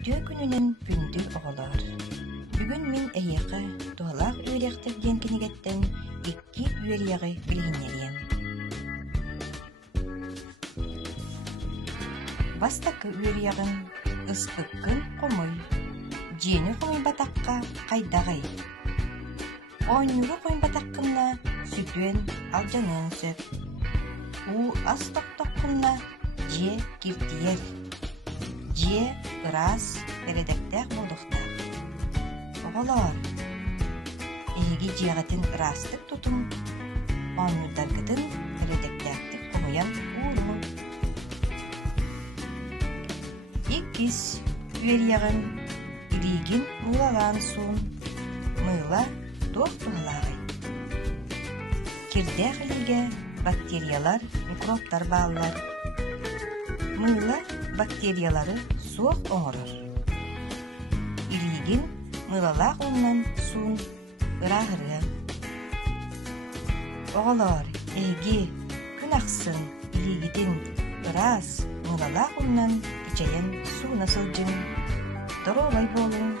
Бүтө күнүнен бүндүр оголор. Бүгүн мин эйеқы туалақ үйректер ден кинигеттен 2 үйерияғы билгиннерiyem. Бастакы үйерияғын ыспыккын комуй, жени комуй батакка кайдагай. Ойнугу комуй батаккынна сүтүен алжанын сөп. У ас токтоккунна же киртиер. Же ырас эредектер болдуктар. Оголор, эги жиягатын ырастык тутум, оннударгытын эредектердик комуян ууру. Иккис үйерияғын иригин муулалаан суун, мыйла туох тугалаагай. Кирдэх илиге бактериялар, микробтар бааллар. Мыйла бактериялары суох оңорор. Иригин мылалаах оннан суун ыраагыры. Оголор, эги күн аксын иригитин ыраас мылалаах оннан ичейен сууна сылжың. Доролай болун.